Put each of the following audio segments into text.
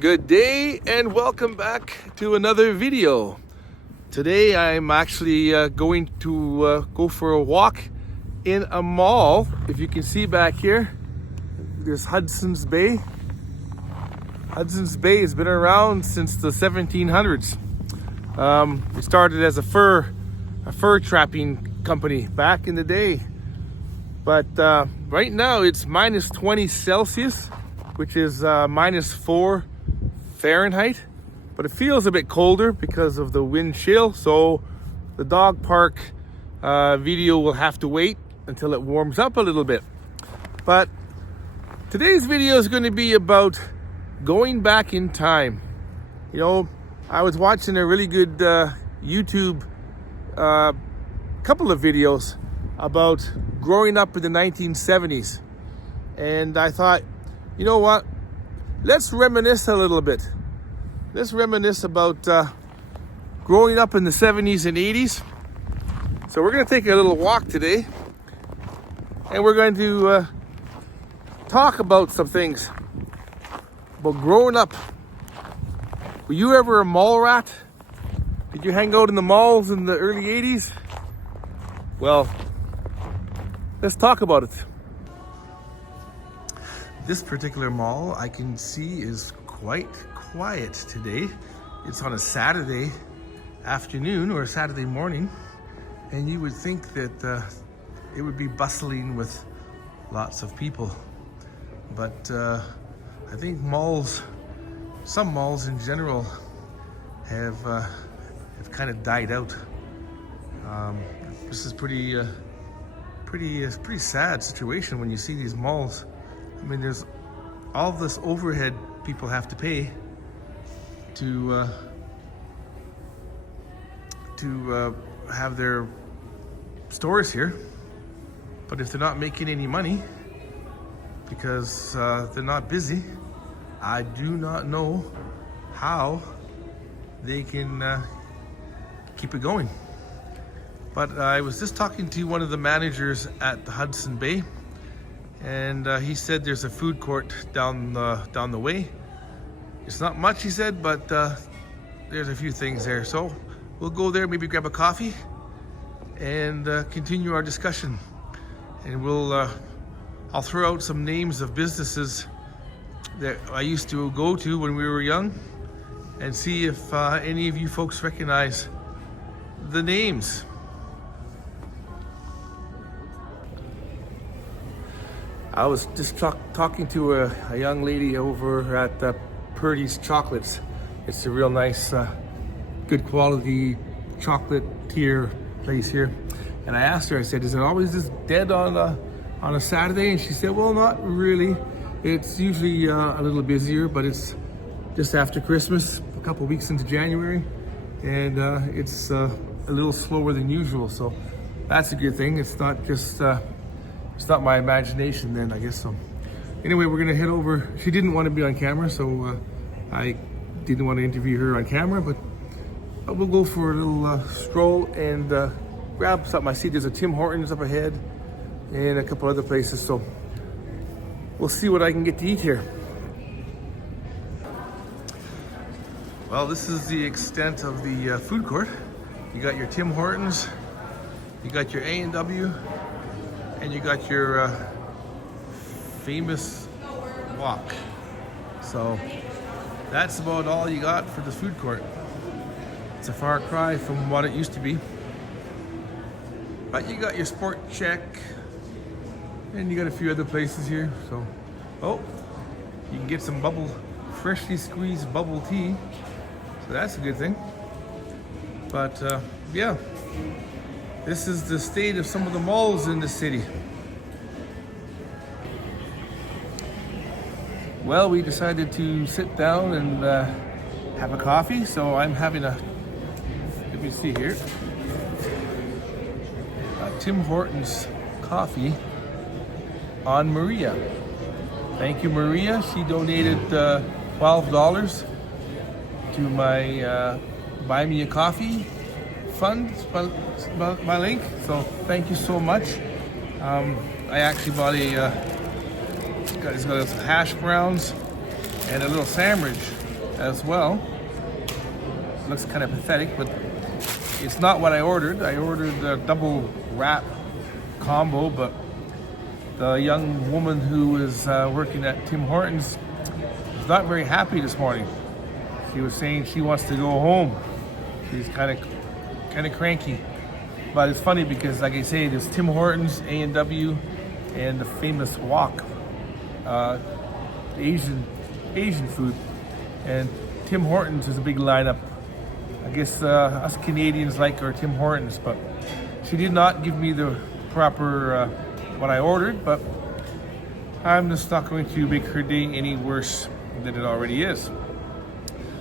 Good day and welcome back to another video. Today I'm actually going to go for a walk in a mall. If you can see back here, there's Hudson's Bay. Hudson's Bay has been around since the 1700s. It started as a fur trapping company back in the day. But right now it's minus 20 Celsius, which is minus 4 Fahrenheit, but it feels a bit colder because of the wind chill, so the dog park video will have to wait until it warms up a little bit. But today's video is going to be about going back in time. You know, I was watching a really good YouTube couple of videos about growing up in the 1970s, and I thought, you know what, let's reminisce a little bit. Let's reminisce about growing up in the 70s and 80s. So we're going to take a little walk today, and we're going to talk about some things about growing up. Were you ever a mall rat? Did you hang out in the malls in the early 80s? Well, let's talk about it. This particular mall I can see is quite quiet today. It's on a Saturday afternoon or a Saturday morning, and you would think that it would be bustling with lots of people. But I think some malls in general have kind of died out. This is pretty sad situation when you see these malls. I mean, there's all this overhead people have to pay to have their stores here. But if they're not making any money because they're not busy, I do not know how they can keep it going. But I was just talking to one of the managers at the Hudson Bay, and he said there's a food court down the way. It's not much, he said, but there's a few things there. So we'll go there, maybe grab a coffee, and continue our discussion. And I'll throw out some names of businesses that I used to go to when we were young, and see if any of you folks recognize the names. I was just talking to a young lady over at Purdy's Chocolates. It's a real nice, good quality chocolate tier place here. And I asked her, I said, is it always this dead on a Saturday? And she said, well, not really. It's usually a little busier, but it's just after Christmas, a couple weeks into January, and it's a little slower than usual. So that's a good thing. It's not just it's not my imagination then, I guess. So anyway, we're gonna head over. She didn't want to be on camera, so I didn't want to interview her on camera, but we'll go for a little stroll and grab something. I see there's a Tim Hortons up ahead and a couple other places, so we'll see what I can get to eat here. Well, this is the extent of the food court. You got your Tim Hortons, you got your A&W, and you got your famous walk. So that's about all you got for the food court. It's a far cry from what it used to be. But you got your Sport Check, and you got a few other places here. So, oh, you can get some freshly squeezed bubble tea. So that's a good thing. But yeah. This is the state of some of the malls in the city. Well, we decided to sit down and have a coffee, so I'm having let me see here, a Tim Hortons coffee on Maria. Thank you, Maria. She donated $12 to my Buy Me a Coffee fund, my link, so thank you so much. I actually bought it's got hash browns and a little sandwich. as well. Looks kind of pathetic, but it's not what I ordered. I ordered a double wrap combo, but the young woman who was working at Tim Hortons was not very happy this morning. She was saying she wants to go home. She's kind of cranky. But it's funny because, like I say, there's Tim Hortons, A&W, and the famous wok, Asian food. And Tim Hortons is a big lineup. I guess us Canadians like our Tim Hortons, but she did not give me the proper what I ordered, but I'm just not going to make her day any worse than it already is.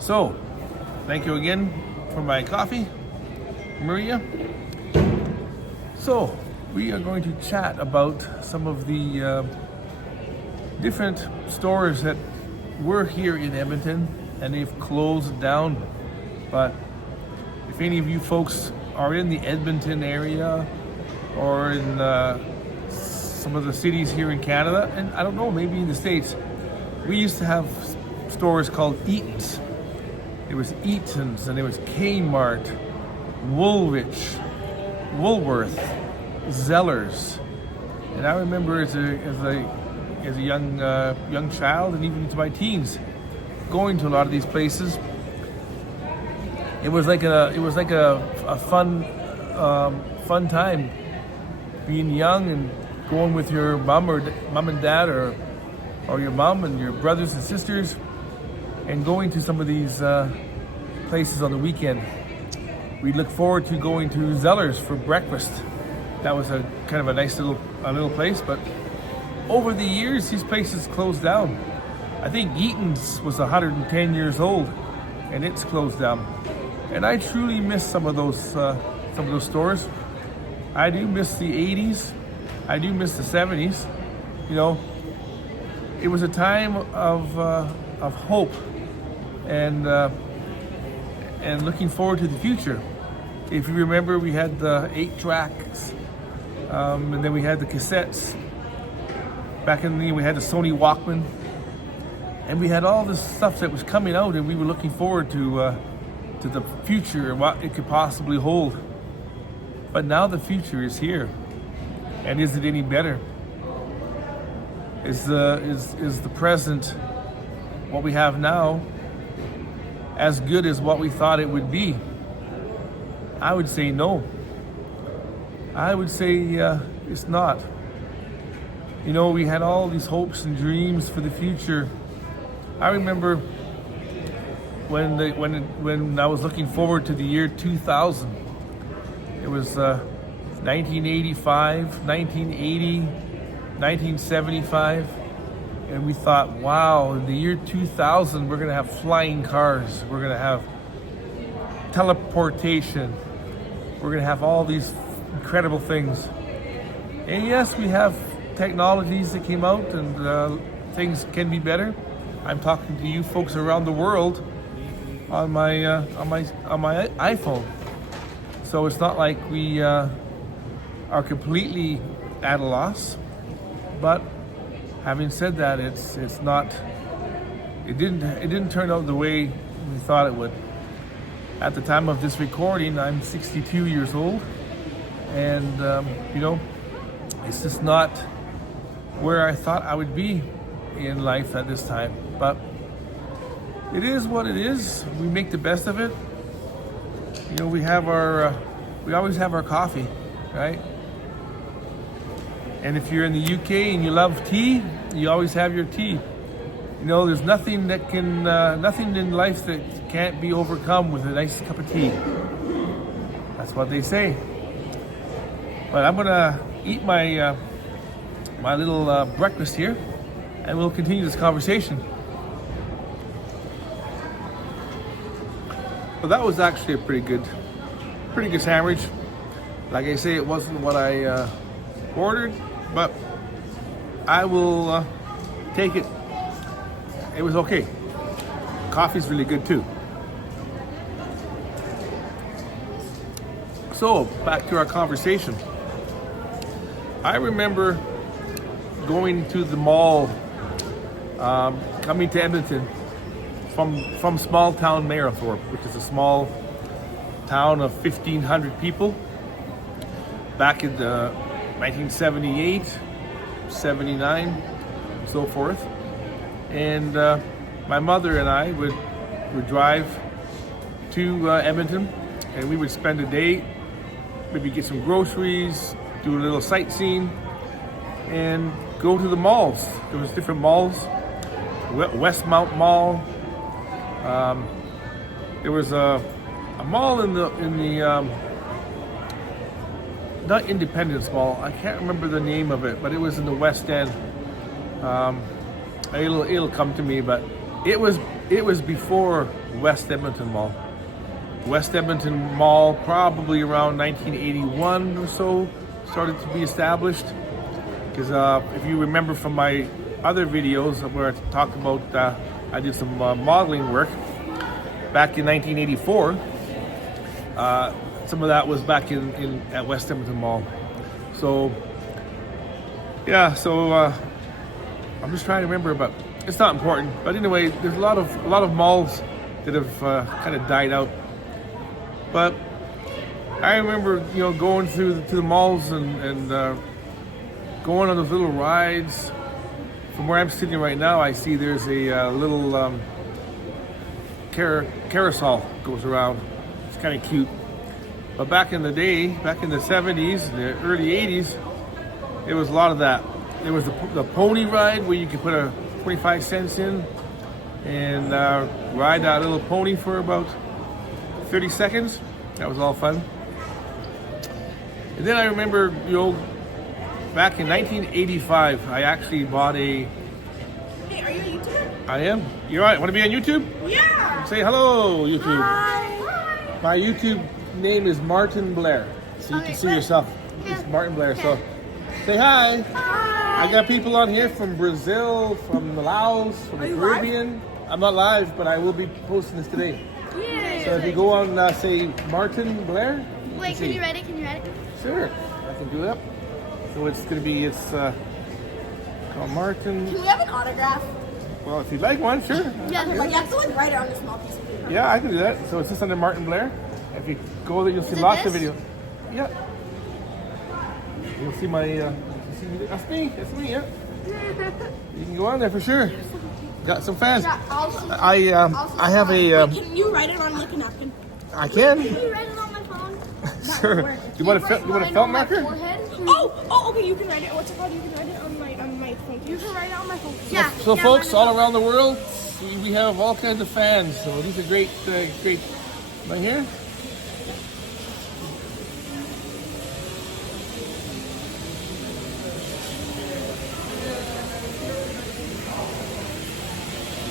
So, thank you again for my coffee, Maria. So, we are going to chat about some of the different stores that were here in Edmonton, and they've closed down. But if any of you folks are in the Edmonton area or in some of the cities here in Canada, and I don't know, maybe in the States, we used to have stores called Eaton's. There was Eaton's, and there was Kmart, Woolwich, Woolworth, Zellers. And I remember as a young child, and even into my teens, going to a lot of these places. It was like a fun time, being young and going with your mom and dad, or your mom and your brothers and sisters, and going to some of these places on the weekend. We look forward to going to Zellers for breakfast. That was a kind of a nice little place, but over the years these places closed down. I think Eaton's was 110 years old, and it's closed down. And I truly miss some of those stores. I do miss the 80s. I do miss the 70's. You know, it was a time of hope and looking forward to the future. If you remember, we had the 8-tracks, and then we had the cassettes. Back in the we had the Sony Walkman, and we had all this stuff that was coming out, and we were looking forward to the future and what it could possibly hold. But now the future is here, and is it any better? Is the present, what we have now, as good as what we thought it would be? I would say no. I would say it's not. You know, we had all these hopes and dreams for the future. I remember when I was looking forward to the year 2000. It was 1985, 1980, 1975, and we thought, wow, in the year 2000 we're going to have flying cars, we're going to have teleportation, we're going to have all these incredible things. And yes, we have technologies that came out, and things can be better. I'm talking to you folks around the world on my iPhone, so it's not like we are completely at a loss. But having said that, it's not. It didn't turn out the way we thought it would. At the time of this recording, I'm 62 years old, and you know, it's just not where I thought I would be in life at this time. But it is what it is. We make the best of it. You know, we always have our coffee, right? And if you're in the UK and you love tea, you always have your tea. You know, there's nothing in life that can't be overcome with a nice cup of tea. That's what they say. But I'm gonna eat my my little breakfast here, and we'll continue this conversation. Well, that was actually a pretty good sandwich. Like I say, it wasn't what I ordered, but I will take it. It was okay. Coffee's really good too. So, back to our conversation. I remember going to the mall, coming to Edmonton from small town Mayerthorpe, which is a small town of 1,500 people. Back in 1978, 79, and so forth. And my mother and I would drive to Edmonton, and we would spend a day, maybe get some groceries, do a little sightseeing, and go to the malls. There was different malls, Westmount Mall. There was a mall in the not Independence Mall. I can't remember the name of it, but it was in the West End. It'll come to me, but it was before West Edmonton Mall. West Edmonton Mall, probably around 1981 or so, started to be established. Because if you remember from my other videos where I talked about, I did some modeling work back in 1984. Some of that was back at West Edmonton Mall. So yeah, I'm just trying to remember, but it's not important. But anyway, there's a lot of malls that have kind of died out. But I remember, going to the malls and going on those little rides. From where I'm sitting right now, I see there's a little carousel goes around. It's kind of cute. But back in the day, back in the 70s, the early 80s, there was a lot of that. There was the pony ride where you could put a 25 cents in and ride that little pony for about 30 seconds. That was all fun. And then I remember, back in 1985, I actually bought a... Hey, are you a YouTuber? I am. You all right? Want to be on YouTube? Yeah! Say hello, YouTube. Hi! My YouTube name is Martin Blair. So you can see yourself. It's Martin Blair. So say hi. Hi! I got people on here from Brazil, from Laos, from the Caribbean. I'm not live, but I will be posting this today. Yeah. So if you go on, say Martin Blair. Wait, can you write it? Sure, I can do that. So it's called Martin. Can we have an autograph? Well, if you'd like one, sure. Yeah. Like, you have to write it on a small piece of paper. Yeah, I can do that. So it's just under Martin Blair. If you go there, you'll see lots of videos. Yeah. You'll see my. That's me. That's me. Yeah. You can go on there for sure. Got some fans. Yeah, I have a. Can you write it on like a napkin? I can. Can you write it on my phone? Sure. You want a felt marker? Oh, okay. You can write it. What's it called? You can write it on my phone. You can write it on my phone. Yeah. So folks all around the world, we have all kinds of fans. So these are great. Right here.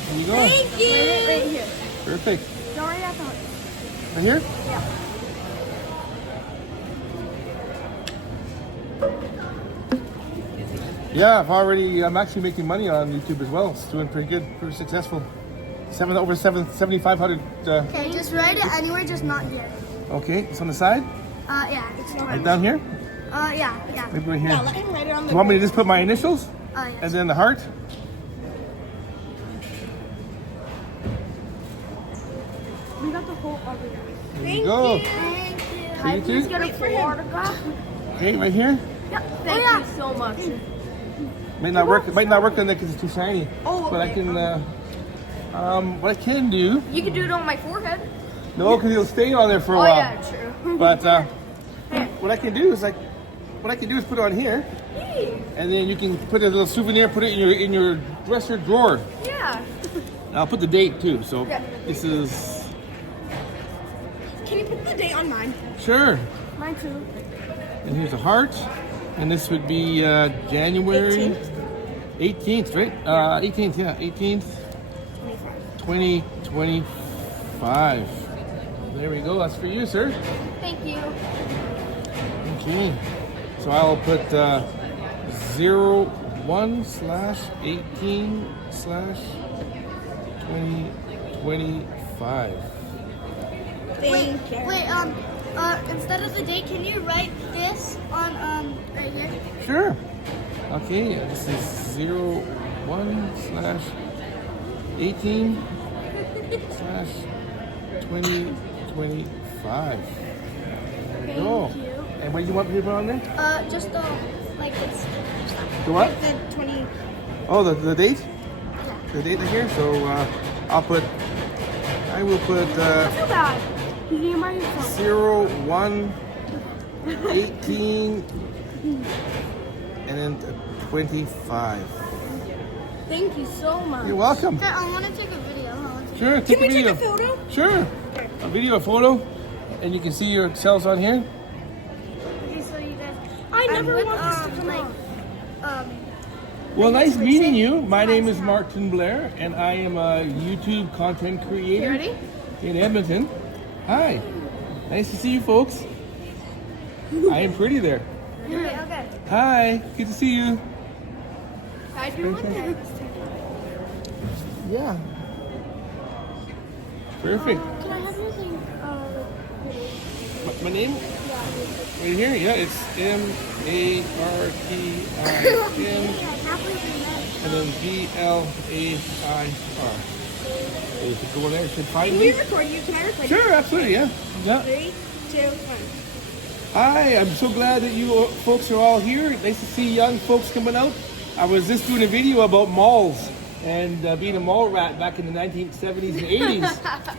There you go. Thank you. Write it right here. Perfect. Don't write it at the heart. Right here? Yeah. Yeah, I'm actually making money on YouTube as well. It's doing pretty good, pretty successful. 7,500. Okay, just write it anywhere, just not here. Okay, it's on the side? Yeah. It's Right down here? yeah. Maybe right here. Yeah, let him write it on the You want me to just put my initials? Yes. And then the heart? We got the whole autograph. There you go. Thank you. For you too? Get a full autograph. Okay, right here? Thank you so much. Might not work on there because it's too shiny. Oh, But I okay. can, what I can do, You can do it on my forehead. no, because it'll stay on there for a Oh while. yeah, true. But what I can do is put it on here, and then you can put a little souvenir, put it in your dresser drawer. Yeah. And I'll put the date too. So Yeah. this is Can you put the date on mine? sure. Mine too. And here's a heart, and this would be January 18th, right? 18th, yeah, 18th, 2025. There we go. That's for you, sir. Thank you. Okay. So I'll put 01/18/2025. Thank you. Wait, instead of the date, can you write this on, right here? Sure. Okay. This is 01/18 2025. There we go. Thank you. And what do you want me to put on there? Just like it's. The what? The 20. Oh, the date? The date here? So I will put I feel bad. You need my phone. 01/18 and then 25. Thank you so much. You're welcome. Hey, I want to take a video. Sure, take Can a we video. take a photo? Sure. A video, a photo, and you can see your cells on here. Okay, so you guys. I never with, want this to come like, out. Well, nice meeting you. My name is Martin Blair, and I am a YouTube content creator You ready? in Edmonton. Hi. Nice to see you folks. I am pretty there. Okay. Hi. Good to see you. I do want that. Yeah. Perfect. Can I have your thing? My name? Right here? Yeah, it's MARTIN and then BLAIR. So you can go there, you can find Can me. we record you? Can I record you? Sure, absolutely, yeah. 3, 2, 1. Hi, I'm so glad that you folks are all here. Nice to see young folks coming out. I was just doing a video about malls and being a mall rat back in the 1970s and 80s.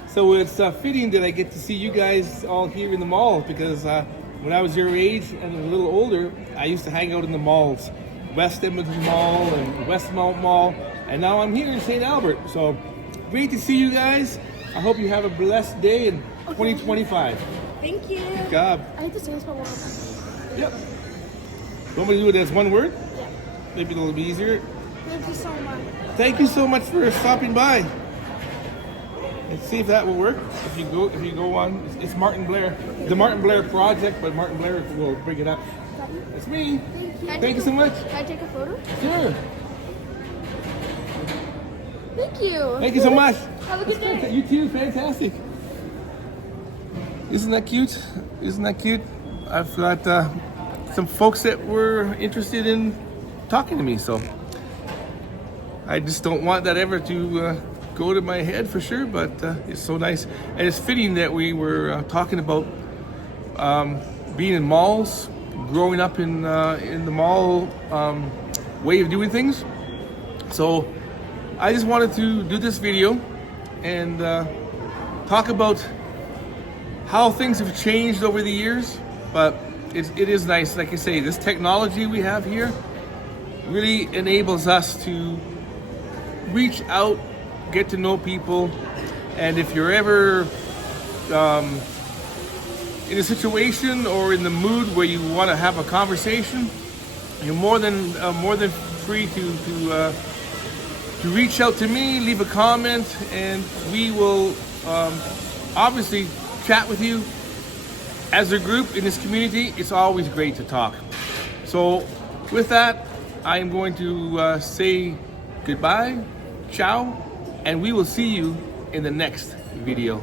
So it's fitting that I get to see you guys all here in the mall because when I was your age and a little older, I used to hang out in the malls. West Edmonton Mall and Westmount Mall. And now I'm here in St. Albert. So great to see you guys. I hope you have a blessed day in 2025. Thank you. Good job. I have to say this one more time. Yep. Want me to do it as one word? Maybe it'll be easier. Thank you so much. Thank you so much for stopping by. Let's see if that will work. If you go on, it's Martin Blair, the Martin Blair Project, but Martin Blair will bring it up. That's me. Thank you so much. Can I take a photo? Sure. Thank you. Thank you so much. Have a good day. You too. Fantastic. Isn't that cute? Isn't that cute? I've got some folks that were interested in talking to me, so I just don't want that ever to go to my head for sure, but it's so nice. And it's fitting that we were talking about being in malls, growing up in the mall way of doing things. So I just wanted to do this video and talk about how things have changed over the years, but it is nice. Like I say, this technology we have here really enables us to reach out, get to know people, and if you're ever in a situation or in the mood where you want to have a conversation, you're more than free to reach out to me, leave a comment, and we will obviously chat with you. As a group in this community, it's always great to talk. So with that, I am going to say goodbye, ciao, and we will see you in the next video.